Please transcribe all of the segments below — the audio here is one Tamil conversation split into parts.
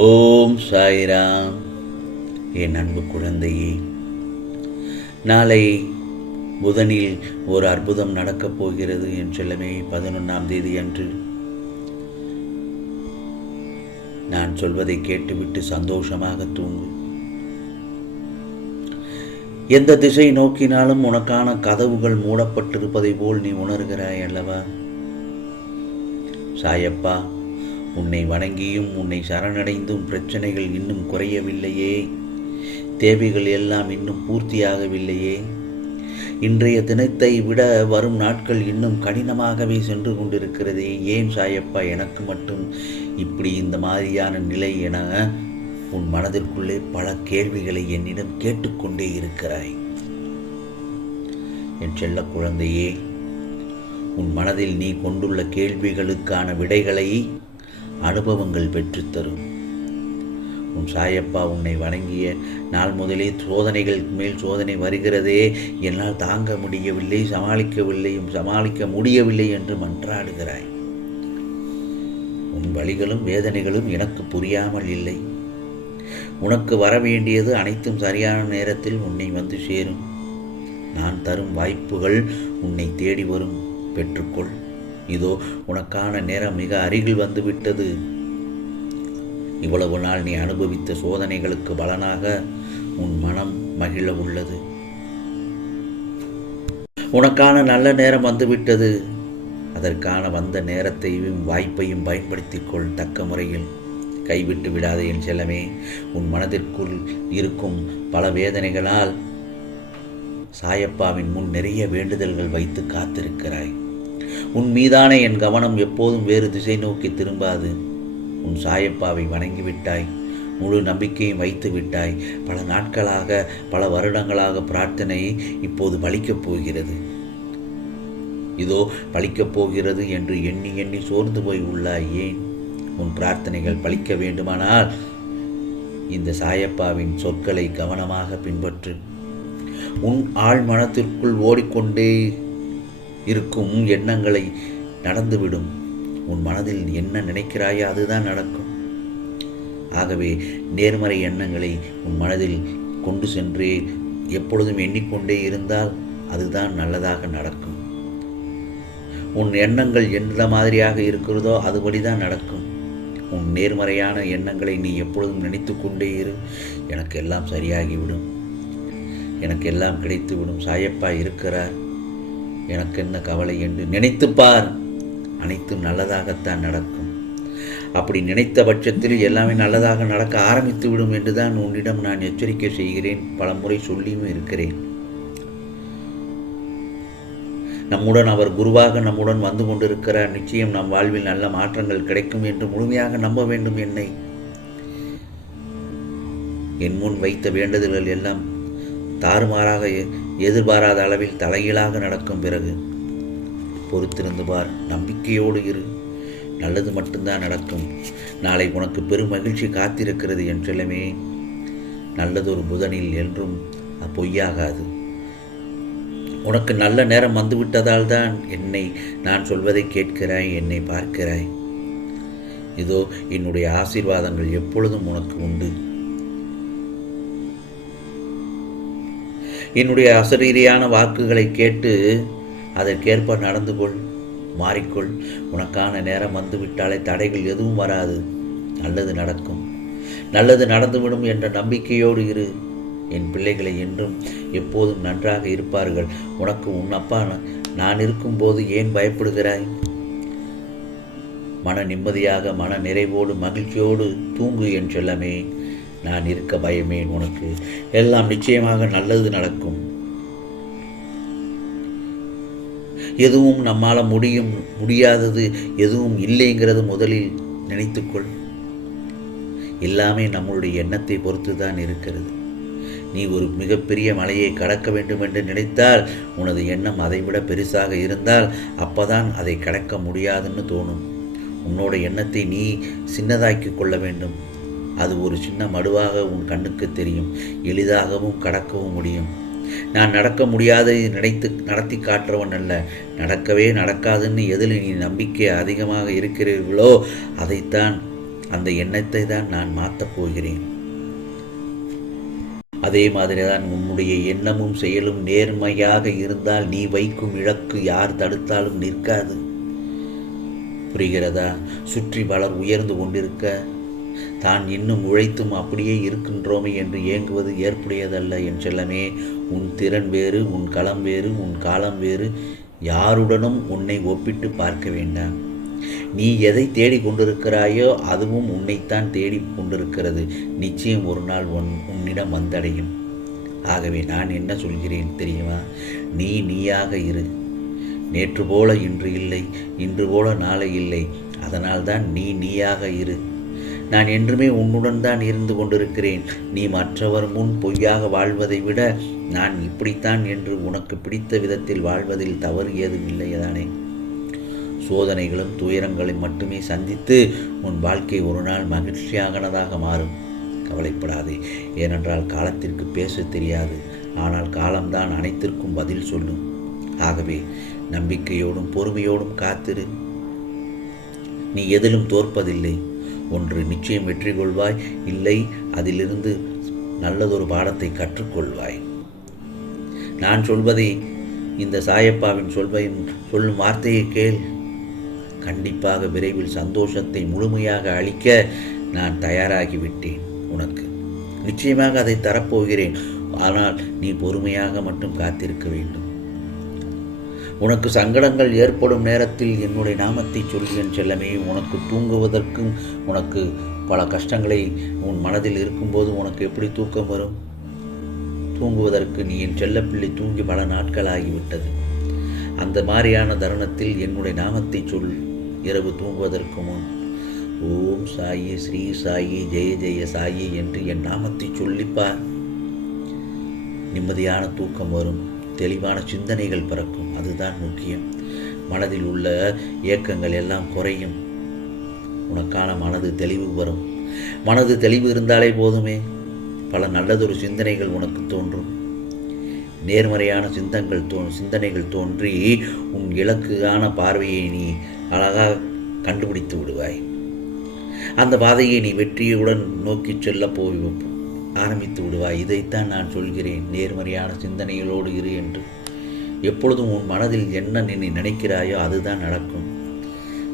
ஓம் சாய்ராம். என் அன்பு குழந்தையே நாளை புதனில் ஒரு அற்புதம் நடக்கப் போகிறது என் செல்லமே. பதினொன்றாம் தேதி அன்று நான் சொல்வதை கேட்டுவிட்டு சந்தோஷமாக தூங்கு. எந்த திசை நோக்கினாலும் உனக்கான கதவுகள் மூடப்பட்டிருப்பதை போல் நீ உணர்கிறாய் அல்லவா? சாயப்பா உன்னை வணங்கியும் உன்னை சரணடைந்தும் பிரச்சனைகள் இன்னும் குறையவில்லையே. தேவைகள் எல்லாம் இன்னும் பூர்த்தியாகவில்லையே. இன்றைய தினத்தை விட வரும் நாட்கள் இன்னும் கடினமாகவே சென்று கொண்டிருக்கிறதே. ஏன் சாயப்பா எனக்கு மட்டும் இப்படி இந்த மாதிரியான நிலை என உன் மனதிற்குள்ளே பல கேள்விகளை என்னிடம் கேட்டுக்கொண்டே இருக்கிறாய். என் செல்ல குழந்தையே உன் மனதில் நீ கொண்டுள்ள கேள்விகளுக்கான விடைகளை அனுபவங்கள் பெற்றுத்தரும். உன் சாயப்பா உன்னை வணங்கிய நாள் முதலே சோதனைகள் மேல் சோதனை வருகிறதே. என்னால் தாங்க முடியவில்லை சமாளிக்கவில்லையும் சமாளிக்க முடியவில்லை என்று மன்றாடுகிறாய். உன் வழிகளும் வேதனைகளும் எனக்கு புரியாமல் இல்லை. உனக்கு வர வேண்டியது அனைத்தும் சரியான நேரத்தில் உன்னை வந்து சேரும். நான் தரும் வாய்ப்புகள் உன்னை தேடி வரும். பெற்றுக்கொள். இதோ உனக்கான நேரம் மிக அருகில் வந்துவிட்டது. இவ்வளவு நாள் நீ அனுபவித்த சோதனைகளுக்கு பலனாக உன் மனம் மகிழ உள்ளது. உனக்கான நல்ல நேரம் வந்துவிட்டது. அதற்கான வந்த நேரத்தையும் வாய்ப்பையும் பயன்படுத்திக் கொள் தக்க முறையில். கைவிட்டு விடாதே என் செல்லமே உன் மனதிற்குள் இருக்கும் பல வேதனைகளால் சாயப்பாவின் முன் நிறைய வேண்டுதல்கள் வைத்து காத்திருக்கிறாய். உன் மீதான என் கவனம் எப்போதும் வேறு திசை நோக்கி திரும்பாது. உன் சாயப்பாவை வணங்கிவிட்டாய். முழு நம்பிக்கையும் வைத்து விட்டாய். பல நாட்களாக பல வருடங்களாக பிரார்த்தனை இப்போது பலிக்கப் போகிறது. இதோ பலிக்கப் போகிறது என்று எண்ணி எண்ணி சோர்ந்து போய் உள்ளாய். ஏன்? உன் பிரார்த்தனைகள் பலிக்க வேண்டுமானால் இந்த சாயப்பாவின் சொற்களை கவனமாக பின்பற்று. உன் ஆழ் மனத்திற்குள் ஓடிக்கொண்டே இருக்கும் எண்ணங்களை நடந்துவிடும். உன் மனதில் என்ன நினைக்கிறாயோ அதுதான் நடக்கும். ஆகவே நேர்மறை எண்ணங்களை உன் மனதில் கொண்டு சென்று எப்பொழுதும் எண்ணிக்கொண்டே இருந்தால் அதுதான் நல்லதாக நடக்கும். உன் எண்ணங்கள் எந்த மாதிரியாக இருக்கிறதோ அதுபடி தான் நடக்கும். உன் நேர்மறையான எண்ணங்களை நீ எப்பொழுதும் நினைத்து கொண்டே இரு. எனக்கு எல்லாம் சரியாகிவிடும். எனக்கு எல்லாம் கிடைத்துவிடும். சாயப்பா இருக்கிறார். எனக்கு என்ன கவலை என்று நினைத்துப்பார். அனைத்தும் நல்லதாகத்தான் நடக்கும். அப்படி நினைத்த பட்சத்தில் எல்லாமே நல்லதாக நடக்க ஆரம்பித்து விடும் என்றுதான் உன்னிடம் நான் எச்சரிக்கை செய்கிறேன். பல முறை சொல்லியும் இருக்கிறேன். நம்முடன் அவர் குருவாக நம்முடன் வந்து கொண்டிருக்கிறார். நிச்சயம் நம் வாழ்வில் நல்ல மாற்றங்கள் கிடைக்கும் என்று முழுமையாக நம்ப வேண்டும் என்னை. என் முன் வைத்த வேண்டுதல்கள் எல்லாம் தாறுமாறாக எதிர்பாராத அளவில் தலைகீழாக நடக்கும் பிறகு பொறுத்திருந்து பார் நம்பிக்கையோடு இரு. நல்லது மட்டும்தான் நடக்கும். நாளை உனக்கு பெரும் மகிழ்ச்சி காத்திருக்கிறது என் செல்லமே நல்லதொரு புதனில் என்றும் பொய்யாகாது உனக்கு நல்ல நேரம் வந்துவிட்டதால் தான் என்னை நான் சொல்வதை கேட்கிறாய் என்னை பார்க்கிறாய். இதோ என்னுடைய ஆசீர்வாதங்கள் எப்பொழுதும் உனக்கு உண்டு. என்னுடைய அசரீரியான வாக்குகளை கேட்டு அதற்கேற்ப நடந்து கொள் மாறிக்கொள். உனக்கான நேரம் வந்துவிட்டாலே தடைகள் எதுவும் வராது. நல்லது நடக்கும். நல்லது நடந்துவிடும் என்ற நம்பிக்கையோடு இரு. என் பிள்ளைகளை என்றும் எப்போதும் நன்றாக இருப்பார்கள். உனக்கு உன் அப்பா நான் இருக்கும்போது ஏன் பயப்படுகிறாய்? மன நிம்மதியாக மன நிறைவோடு மகிழ்ச்சியோடு தூங்கு என் செல்லமே. நான் இருக்க பயமேன் உனக்கு. எல்லாம் நிச்சயமாக நல்லது நடக்கும். எதுவும் நம்மால் முடியும் முடியாதது எதுவும் இல்லைங்கிறது முதலில் நினைத்துக்கொள். எல்லாமே நம்மளுடைய எண்ணத்தை பொறுத்து தான் இருக்கிறது. நீ ஒரு மிகப்பெரிய மலையை கடக்க வேண்டும் என்று நினைத்தால் உனது எண்ணம் அதைவிட பெருசாக இருந்தால் அப்பதான் அதை கடக்க முடியாதுன்னு தோணும். உன்னோட எண்ணத்தை நீ சின்னதாக்கி கொள்ள வேண்டும். அது ஒரு சின்ன மடுவாக உன் கண்ணுக்கு தெரியும். எளிதாகவும் கடக்கவும் முடியும். நான் நடக்க முடியாதை நினைத்து நடத்தி காட்டுறவன் அல்ல. நடக்கவே நடக்காதுன்னு எதில் நீ நம்பிக்கை அதிகமாக இருக்கிறீர்களோ அதைத்தான் அந்த எண்ணத்தை தான் நான் மாற்றப் போகிறேன். அதே மாதிரி தான் உன்னுடைய எண்ணமும் செயலும் நேர்மையாக இருந்தால் நீ வைக்கும் இலக்கு யார் தடுத்தாலும் நிற்காது. புரிகிறதா? சுற்றி பலர் உயர்ந்து கொண்டிருக்க தான் இன்னும் உழைத்தும் அப்படியே இருக்கின்றோமே என்று ஏங்குவது ஏற்புடையதல்ல என் செல்லமே. உன் திறன் வேறு உன் களம் வேறு உன் காலம் வேறு. யாருடனும் உன்னை ஒப்பிட்டு பார்க்க வேண்டாம். நீ எதை தேடிக் கொண்டிருக்கிறாயோ அதுவும் உன்னைத்தான் தேடி கொண்டிருக்கிறது. நிச்சயம் ஒரு நாள் உன் உன்னிடம் வந்தடையும். ஆகவே நான் என்ன சொல்கிறேன் தெரியுமா? நீ நீயாக இரு. நேற்று போல இன்று இல்லை இன்று போல நாளை இல்லை. அதனால்தான் நீ நீயாக இரு. நான் என்றுமே உன்னுடன் தான் இருந்து கொண்டிருக்கிறேன். நீ மற்றவர் முன் பொய்யாக வாழ்வதை விட நான் இப்படித்தான் என்று உனக்கு பிடித்த விதத்தில் வாழ்வதில் தவறு ஏதும் இல்லையதானே? சோதனைகளும் துயரங்களையும் மட்டுமே சந்தித்து உன் வாழ்க்கை ஒரு நாள் மகிழ்ச்சியாகனதாக மாறும். கவலைப்படாதே. ஏனென்றால் காலத்திற்கு பேச தெரியாது. ஆனால் காலம்தான் அனைத்திற்கும் பதில் சொல்லும். ஆகவே நம்பிக்கையோடும் பொறுமையோடும் காத்திரு. நீ எதிலும் தோற்பதில்லை. ஒன்று நிச்சயம் வெற்றி கொள்வாய் இல்லை அதிலிருந்து நல்லதொரு பாடத்தை கற்றுக்கொள்வாய். நான் சொல்வதை இந்த சாயப்பாவின் சொல்வையும் சொல்லும் வார்த்தையை கேள். கண்டிப்பாக விரைவில் சந்தோஷத்தை முழுமையாக அளிக்க நான் தயாராகிவிட்டேன் உனக்கு. நிச்சயமாக அதை தரப்போகிறேன். ஆனால் நீ பொறுமையாக மட்டும் காத்திருக்க வேண்டும். உனக்கு சங்கடங்கள் ஏற்படும் நேரத்தில் என்னுடைய நாமத்தை சொல்லி என் செல்லமே. உனக்கு தூங்குவதற்கும் உனக்கு பல கஷ்டங்களை உன் மனதில் இருக்கும்போது உனக்கு எப்படி தூக்கம் வரும்? தூங்குவதற்கு நீ என் செல்லப்பிள்ளை தூங்கி பல நாட்கள் ஆகிவிட்டது. அந்த மாதிரியான தருணத்தில் என்னுடைய நாமத்தை சொல். இரவு தூங்குவதற்கு முன் ஓம் சாயி ஸ்ரீ சாயி ஜெய ஜெய சாயி என்று என் நாமத்தை சொல்லிப்பார். நிம்மதியான தூக்கம் வரும். தெளிவான சிந்தனைகள் பிறக்கும். அதுதான் முக்கியம். மனதில் உள்ள ஏக்கங்கள் எல்லாம் குறையும். உனக்கான மனது தெளிவு வரும். மனது தெளிவு இருந்தாலே போதுமே. பல நல்லதொரு சிந்தனைகள் உனக்கு தோன்றும். நேர்மறையான சிந்தங்கள் தோ சிந்தனைகள் தோன்றி உன் இலக்குக்கான பார்வையை நீ அழகாக கண்டுபிடித்து விடுவாய். அந்த பாதையை நீ வெற்றியுடன் நோக்கி செல்ல போய் ஆரம்பித்து விடுவாய். இதைத்தான் நான் சொல்கிறேன். நேர்மறையான சிந்தனைகளோடு இரு என்று. எப்பொழுதும் உன் மனதில் என்ன நீ நினைக்கிறாயோ அதுதான் நடக்கும்.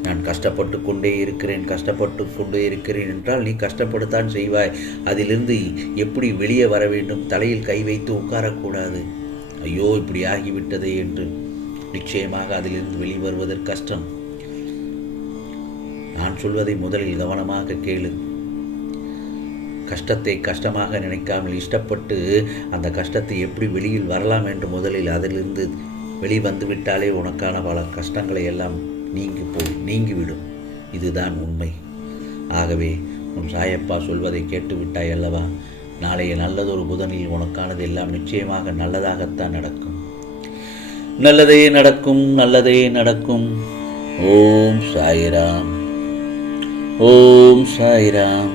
நான் கஷ்டப்பட்டு கொண்டே இருக்கிறேன். கஷ்டப்பட்டு கொண்டே இருக்கிறேன் என்றால் நீ கஷ்டப்படத்தான் செய்வாய். அதிலிருந்து எப்படி வெளியே வர வேண்டும்? தலையில் கை வைத்து உட்காரக்கூடாது. ஐயோ இப்படி ஆகிவிட்டதே என்று. நிச்சயமாக அதிலிருந்து வெளிவருவதற்கு கஷ்டம். நான் சொல்வதை முதலில் கவனமாக கேளு. கஷ்டத்தை கஷ்டமாக நினைக்காமல் இஷ்டப்பட்டு அந்த கஷ்டத்தை எப்படி வெளியில் வரலாம் என்று முதலில் அதிலிருந்து வெளிவந்து விட்டாலே உனக்கான பல கஷ்டங்களை எல்லாம் நீங்கி போய் நீங்கிவிடும். இதுதான் உண்மை. ஆகவே உன் சாயப்பா சொல்வதை கேட்டுவிட்டாய் அல்லவா? நாளைய நல்லதொரு புதனில் உனக்கானது எல்லாம் நிச்சயமாக நல்லதாகத்தான் நடக்கும். நல்லதே நடக்கும் நல்லதே நடக்கும். ஓம் சாய்ராம். ஓம் சாய்ராம்.